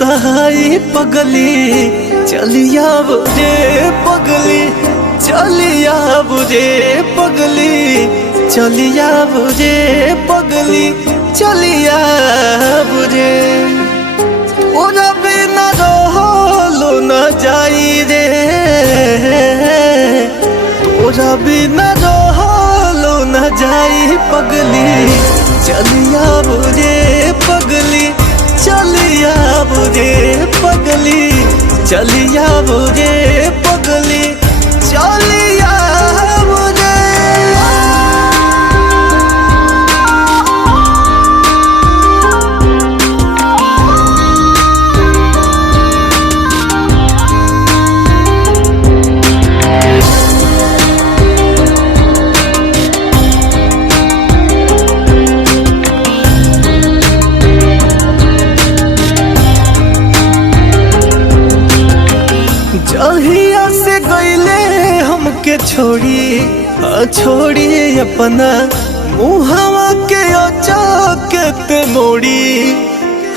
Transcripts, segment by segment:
सहाई पगली, चलिया बुझे पगली, चलिया बुझे पगली, चलिया बुझे पगली, चलिया बुझे। ओरा बिना रहलो न जाई रे, ओरा बिना रहलो न जाई पगली, चलिया बुझे पगली, चलिया बुझे पगली, चलिया बुझे पगली, चलिया बुझे। जहिया से गईले हमके छोड़ी, छोड़ी अपना मुहावा के अचकत मोड़ी।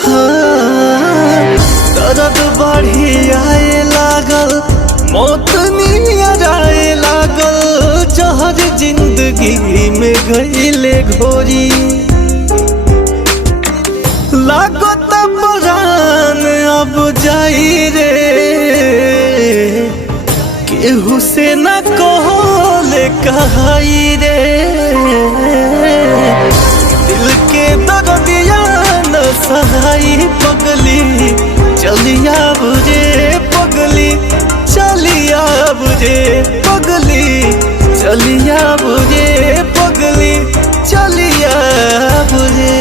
हाँ, दर्द बढ़ी आए लागल, मौत नियर आए लागल, जहर जिंदगी में गईले घोरी। लागत प्राण अब जाई रे, केहू से न कहले कहाई रे, दिल के दर्दिया न सहाई पगली, चलिया बुझे पगली, चलिया बुझे पगली, चलिया बुझे पगली, चलिया बुझे।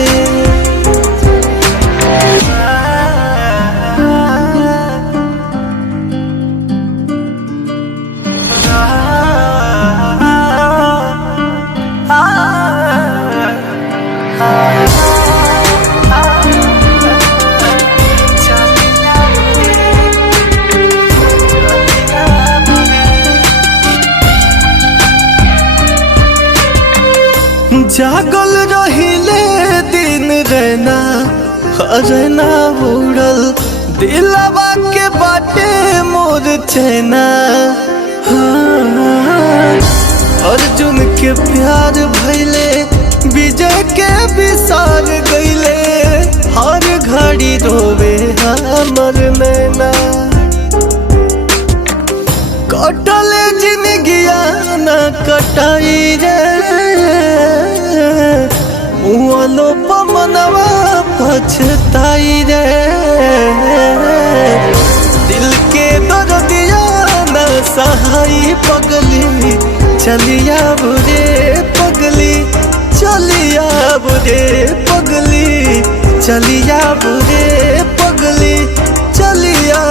जागल रहिले दिन रहना, रहना उड़ल दिलवा के बाटे मोर चैना। हाँ, अर्जुन के प्यार भइले, विजय के विसार गईले, हर घड़ी रोवे हमर नैना। कटले जिंदगिया न कटाई रे, मुआलो पमनवा पछताई रे, दिल के दर्दिया न सहाई पगली, चलिया बुझे पगली, चलिया बुझे पगली, चलिया बुझे पगली, चलिया